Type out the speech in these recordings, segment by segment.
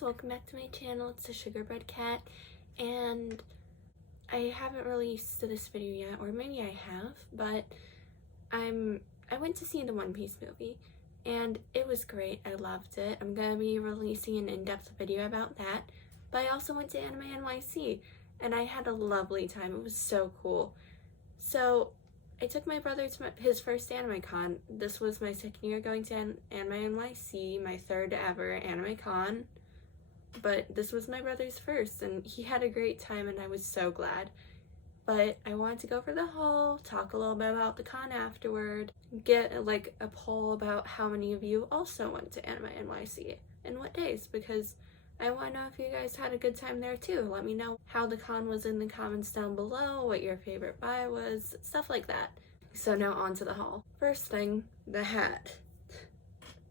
welcome back to my channel. It's the Sugar Bread Cat, and I haven't released this video yet, or maybe I have, but I went to see the One Piece movie, and it was great. I loved it. I'm gonna be releasing an in-depth video about that, but I also went to Anime NYC, and I had a lovely time. It was so cool. So I took my brother to his first anime con. This was my second year going to Anime NYC, my third ever anime con. But this was my brother's first, and he had a great time, and I was so glad. But I wanted to go for the haul, talk a little bit about the con afterward, get like a poll about how many of you also went to Anime NYC and what days, because I want to know if you guys had a good time there too. Let me know how the con was in the comments down below, what your favorite buy was, stuff like that. So now on to the haul. First thing, the hat.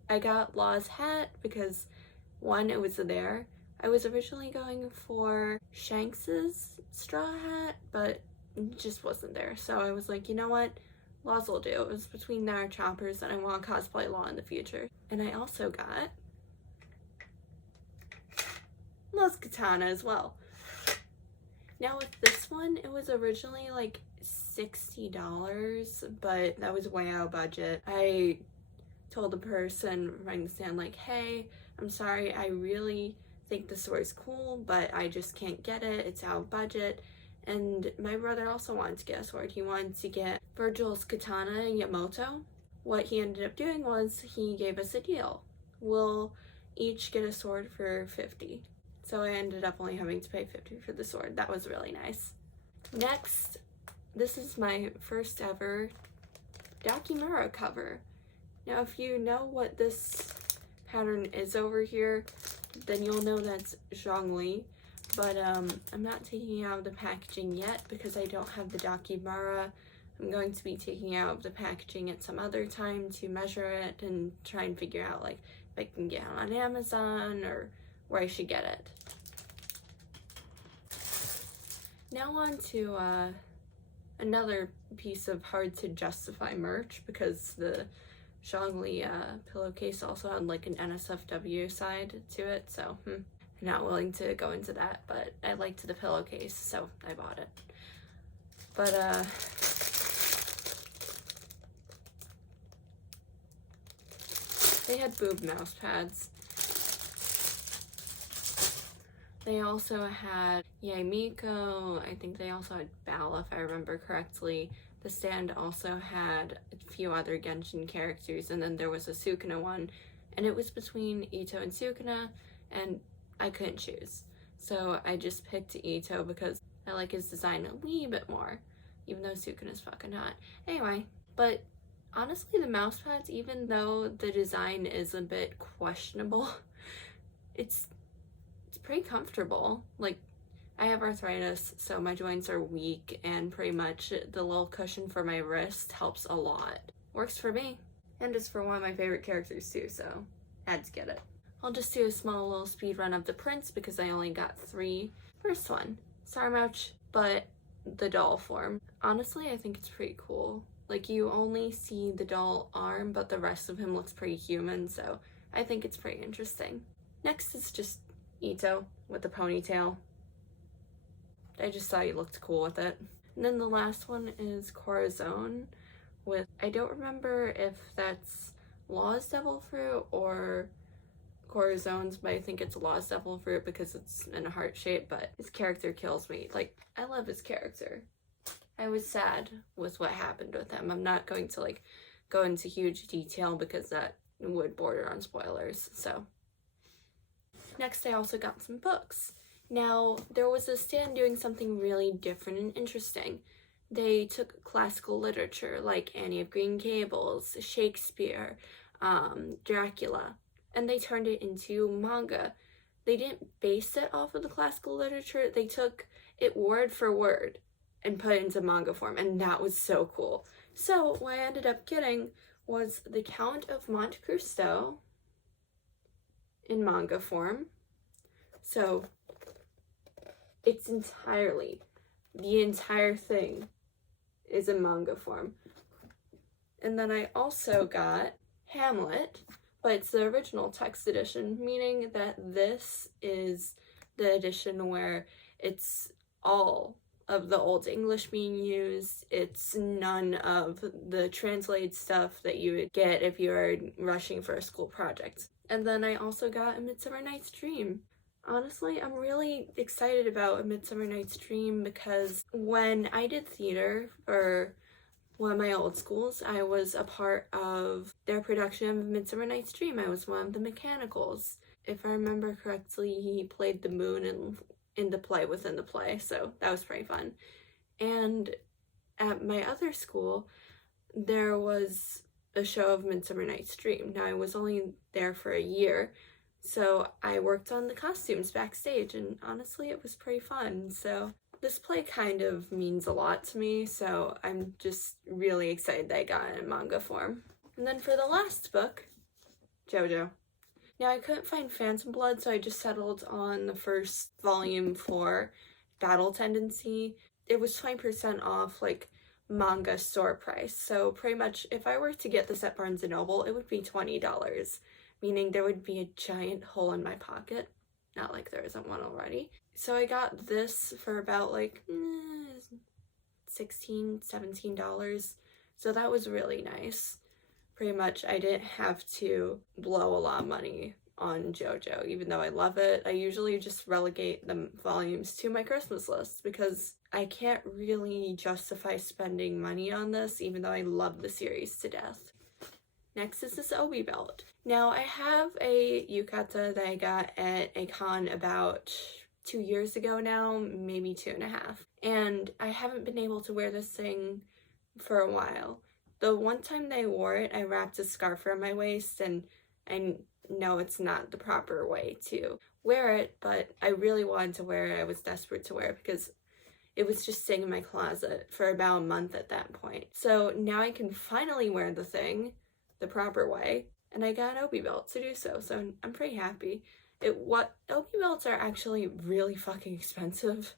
I got Law's hat because one, it was there. I was originally going for Shanks's straw hat, but it just wasn't there. So I was like, you know what? Law's will do. It was between there and Choppers, and I want to cosplay Law in the future. And I also got Law's katana as well. Now with this one, it was originally like $60, but that was way out of budget. I told the person running the stand, like, hey, I'm sorry, I really think the sword is cool, but I just can't get it. It's out of budget. And my brother also wanted to get a sword. He wanted to get Virgil's katana and Yamoto. What he ended up doing was he gave us a deal. We'll each get a sword for $50. So I ended up only having to pay $50 for the sword. That was really nice. Next, this is my first ever Dakimura cover. Now, if you know what this pattern is over here, then you'll know that's Zhongli. But I'm not taking it out of the packaging yet because I don't have the Dakimura. I'm going to be taking out of the packaging at some other time to measure it and try and figure out like if I can get it on Amazon or where I should get it. Now on to another piece of hard to justify merch, because the Zhongli pillowcase also had like an NSFW side to it, so I'm not willing to go into that, but I liked the pillowcase, so I bought it. But they had boob mouse pads. They also had Yaemiko. I think they also had Bala, if I remember correctly. The stand also had a few other Genshin characters, and then there was a Sukuna one, and it was between Ito and Sukuna, and I couldn't choose. So I just picked Ito because I like his design a wee bit more, even though Sukuna's fucking hot. Anyway, but honestly, the mouse pads, even though the design is a bit questionable, it's pretty comfortable. Like, I have arthritis, so my joints are weak, and pretty much the little cushion for my wrist helps a lot. Works for me. And it's for one of my favorite characters too, so had to get it. I'll just do a small little speed run of the prints because I only got 3. First one, Sarmouch, but the doll form. Honestly, I think it's pretty cool. Like, you only see the doll arm, but the rest of him looks pretty human, so I think it's pretty interesting. Next is just Ito with the ponytail. I just thought he looked cool with it. And then the last one is Corazon with, I don't remember if that's Law's Devil Fruit or Corazon's, but I think it's Law's Devil Fruit because it's in a heart shape, but his character kills me. Like, I love his character. I was sad with what happened with him. I'm not going to like go into huge detail because that would border on spoilers, so. Next, I also got some books. Now, there was a stand doing something really different and interesting. They took classical literature like Anne of Green Gables, Shakespeare, Dracula, and they turned it into manga. They didn't base it off of the classical literature. They took it word for word and put it into manga form, and that was so cool. So what I ended up getting was The Count of Monte Cristo in manga form. So it's entirely, the entire thing is in manga form. And then I also got Hamlet, but it's the original text edition, meaning that this is the edition where it's all of the Old English being used. It's none of the translated stuff that you would get if you were rushing for a school project. And then I also got A Midsummer Night's Dream. Honestly, I'm really excited about A Midsummer Night's Dream because when I did theater for one of my old schools, I was a part of their production of Midsummer Night's Dream. I was one of the mechanicals. If I remember correctly, he played the moon in the play within the play, so that was pretty fun. And at my other school, there was a show of Midsummer Night's Dream. Now, I was only there for a year, so I worked on the costumes backstage, and honestly, it was pretty fun. So this play kind of means a lot to me, so I'm just really excited that I got it in manga form. And then for the last book, JoJo. Now, I couldn't find Phantom Blood, so I just settled on the first volume for Battle Tendency. It was 20% off, like, manga store price, so pretty much if I were to get this at Barnes & Noble, it would be $20, meaning there would be a giant hole in my pocket. Not like there isn't one already. So I got this for about like $16, $17, so that was really nice. Pretty much I didn't have to blow a lot of money on JoJo, even though I love it. I usually just relegate the volumes to my Christmas list because I can't really justify spending money on this, even though I love the series to death. Next is this Obi belt. Now, I have a yukata that I got at a con about 2 years ago now, maybe 2.5. And I haven't been able to wear this thing for a while. The one time that I wore it, I wrapped a scarf around my waist, and I know it's not the proper way to wear it, but I really wanted to wear it. I was desperate to wear it because it was just sitting in my closet for about a month at that point. So now I can finally wear the thing the proper way, and I got an Obi belt to do so I'm pretty happy. Obi belts are actually really fucking expensive.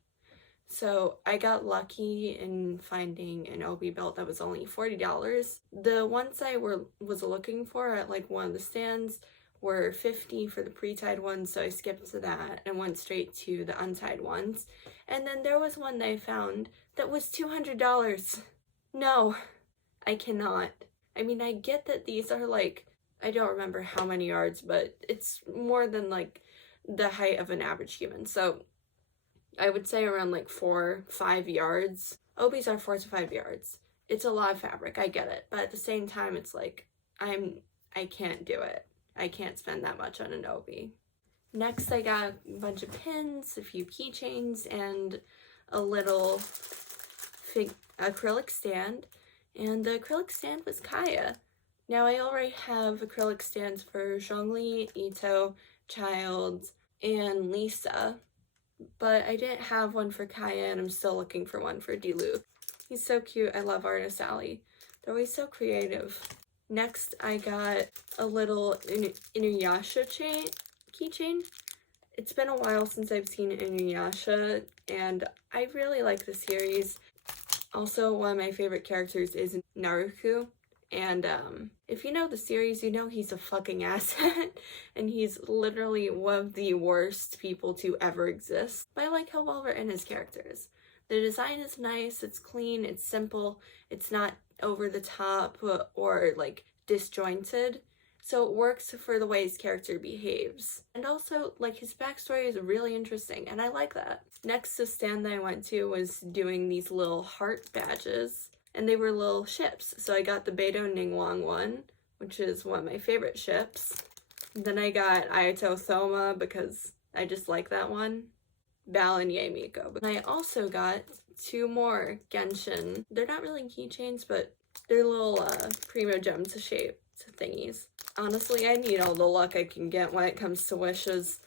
So I got lucky in finding an Obi belt that was only $40. The ones I was looking for at like one of the stands were $50 for the pre-tied ones, so I skipped to that and went straight to the untied ones. And then there was one that I found that was $200. No, I cannot. I mean, I get that these are like, I don't remember how many yards, but it's more than like the height of an average human. So I would say around like 4-5 yards. Obis are 4 to 5 yards. It's a lot of fabric, I get it. But at the same time, it's like, I can't do it. I can't spend that much on an Obi. Next, I got a bunch of pins, a few keychains, and a little acrylic stand. And the acrylic stand was Kaya. Now, I already have acrylic stands for Zhongli, Ito, Child, and Lisa, but I didn't have one for Kaya, and I'm still looking for one for Diluc. He's so cute. I love Artist Alley. They're always so creative. Next, I got a little Inuyasha keychain. It's been a while since I've seen Inuyasha, and I really like the series. Also, one of my favorite characters is Naruto, and if you know the series, you know he's a fucking asset, and he's literally one of the worst people to ever exist. But I like how well written his character is. The design is nice, it's clean, it's simple, it's not over the top or like disjointed, so it works for the way his character behaves. And also, like, his backstory is really interesting, and I like that. Next, the stand that I went to was doing these little heart badges, and they were little ships. So I got the Beidou Ningguang one, which is one of my favorite ships. Then I got Ayato Thoma because I just like that one. Bal and Yae Miko. And I also got 2 more Genshin. They're not really keychains, but they're little Primo Gems shape thingies. Honestly, I need all the luck I can get when it comes to wishes.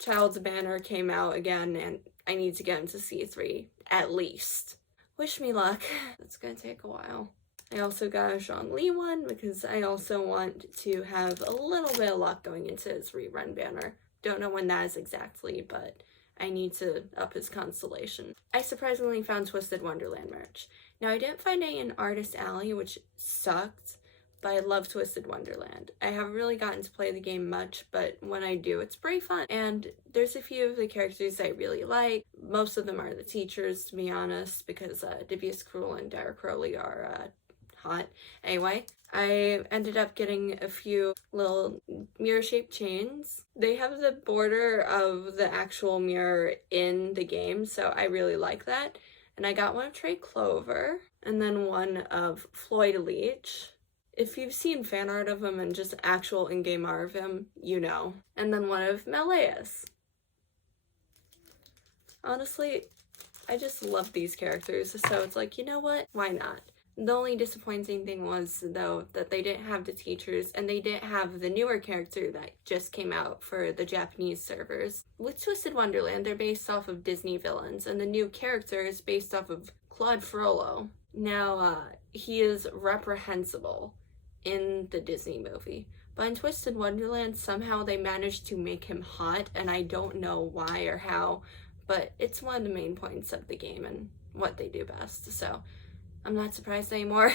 Child's Banner came out again, and I need to get him to C3, at least. Wish me luck. It's gonna take a while. I also got a Zhongli one because I also want to have a little bit of luck going into his rerun banner. Don't know when that is exactly, but I need to up his constellation. I surprisingly found Twisted Wonderland merch. Now, I didn't find any in Artist Alley, which sucked, but I love Twisted Wonderland. I haven't really gotten to play the game much, but when I do, it's pretty fun. And there's a few of the characters I really like. Most of them are the teachers, to be honest, because Divius Cruel and Dara Crowley are hot. Anyway, I ended up getting a few little mirror-shaped chains. They have the border of the actual mirror in the game, so I really like that. And I got one of Trey Clover, and then one of Floyd Leach. If you've seen fan art of him and just actual in-game art of him, you know. And then one of Meleus. Honestly, I just love these characters, so it's like, you know what? Why not? The only disappointing thing was, though, that they didn't have the teachers, and they didn't have the newer character that just came out for the Japanese servers. With Twisted Wonderland, they're based off of Disney villains, and the new character is based off of Claude Frollo. Now, he is reprehensible in the Disney movie, but in Twisted Wonderland, somehow they managed to make him hot, and I don't know why or how, but it's one of the main points of the game and what they do best, so I'm not surprised anymore.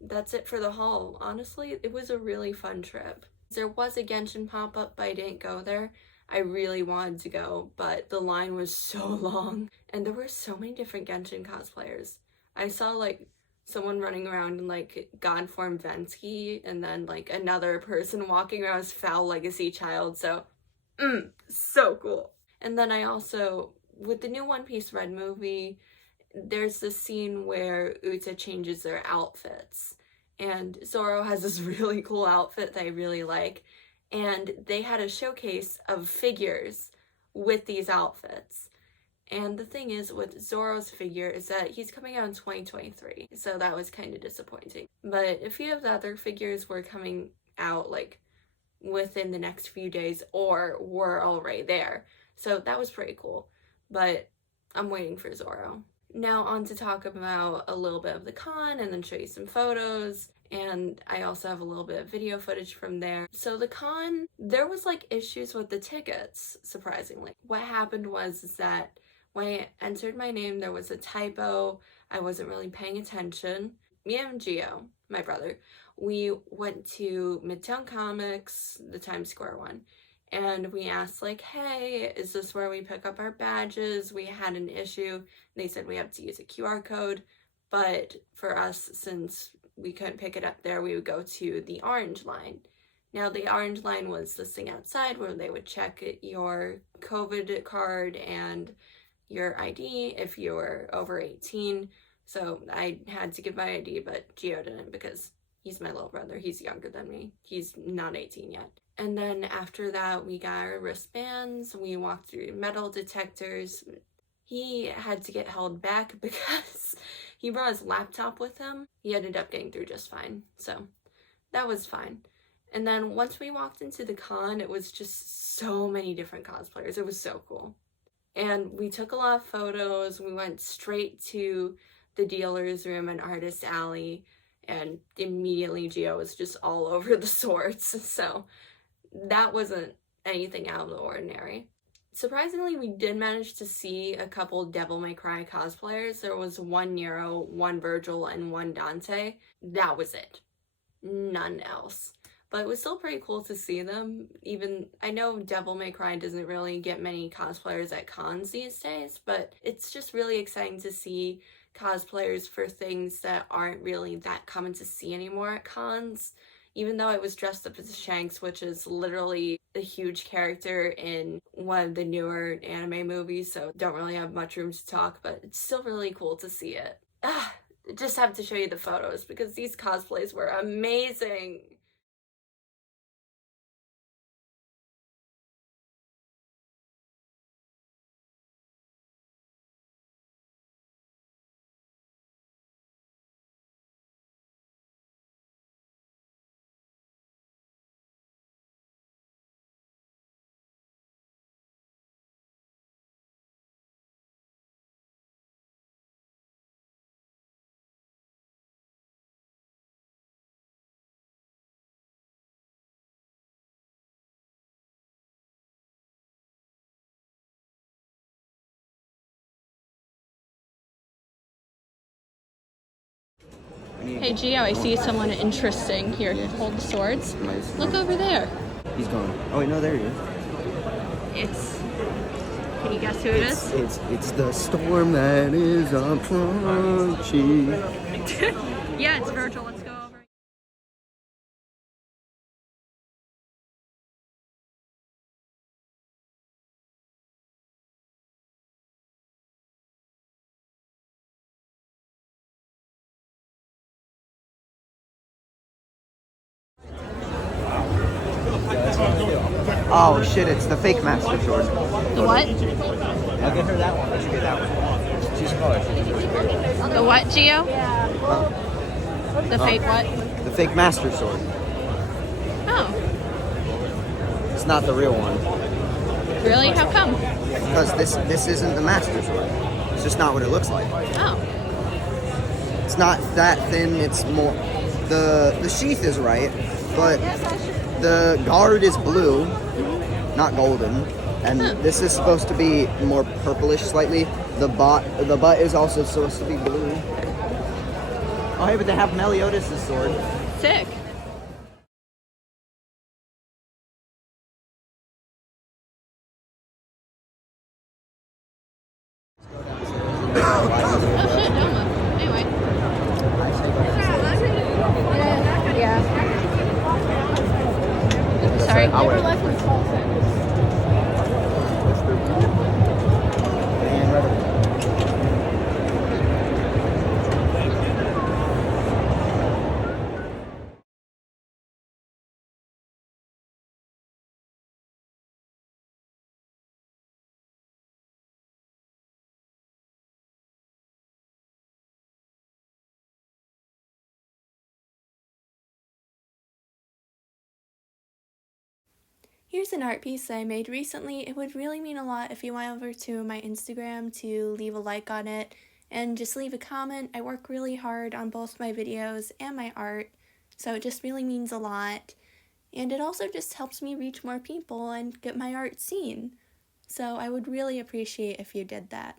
That's it for the haul. Honestly, it was a really fun trip. There was a Genshin pop-up, but I didn't go there. I really wanted to go, but the line was so long, and there were so many different Genshin cosplayers. I saw, like, someone running around in, like, Godform Vensky, and then, like, another person walking around as Foul Legacy Child, so, so cool. And then I also, with the new One Piece Red movie, there's this scene where Uta changes their outfits, and Zoro has this really cool outfit that I really like, and they had a showcase of figures with these outfits. And the thing is with Zoro's figure is that he's coming out in 2023, so that was kind of disappointing. But a few of the other figures were coming out like within the next few days or were already there, so that was pretty cool. But I'm waiting for Zoro. Now on to talk about a little bit of the con and then show you some photos, and I also have a little bit of video footage from there. So the con, there was like issues with the tickets, surprisingly. What happened was that when I entered my name, there was a typo. I wasn't really paying attention. Me and Gio, my brother, we went to Midtown Comics, the Times Square one, and we asked like, hey, is this where we pick up our badges? We had an issue. They said we have to use a QR code, but for us, since we couldn't pick it up there, we would go to the orange line. Now the orange line was this thing outside where they would check your COVID card and your ID if you were over 18. So I had to give my ID, but Gio didn't because he's my little brother. He's younger than me. He's not 18 yet. And then after that, we got our wristbands. We walked through metal detectors. He had to get held back because he brought his laptop with him. He ended up getting through just fine. So that was fine. And then once we walked into the con, it was just so many different cosplayers. It was so cool. And we took a lot of photos. We went straight to the dealer's room and artist alley, and immediately Gio was just all over the sorts. So that wasn't anything out of the ordinary. Surprisingly, we did manage to see a couple Devil May Cry cosplayers. There was one Nero, one Virgil, and one Dante. That was it. None else. But it was still pretty cool to see them. Even, I know Devil May Cry doesn't really get many cosplayers at cons these days, but it's just really exciting to see cosplayers for things that aren't really that common to see anymore at cons. Even though I was dressed up as Shanks, which is literally a huge character in one of the newer anime movies, so don't really have much room to talk, but it's still really cool to see it. Just have to show you the photos because these cosplays were amazing. Hey Gio, I see someone interesting here. Hold the swords. Look over there. He's gone. Oh wait, no, there he is. It's. Can you guess who it is? It's the storm that is approaching. Yeah, it's Virgil. Let's go over. Oh shit! It's the fake Master Sword. The what? I'll get her that one. I should get that one. She's smaller. The what, Gio? The fake what? The fake Master Sword. Oh, It's not the real one. really? How come? Because this isn't the Master Sword. It's just not what it looks like. Oh, It's not that thin. It's more. The sheath is right, but the guard is blue, not golden. And this is supposed to be more purplish slightly. The butt is also supposed to be blue. Oh hey, but they have Meliodas' sword. sick. Oh shit, Doma. Anyway. Yeah. Sorry. I'll wait. And red. Here's an art piece that I made recently. It would really mean a lot if you went over to my Instagram to leave a like on it and just leave a comment. I work really hard on both my videos and my art, so it just really means a lot. And it also just helps me reach more people and get my art seen. So I would really appreciate if you did that.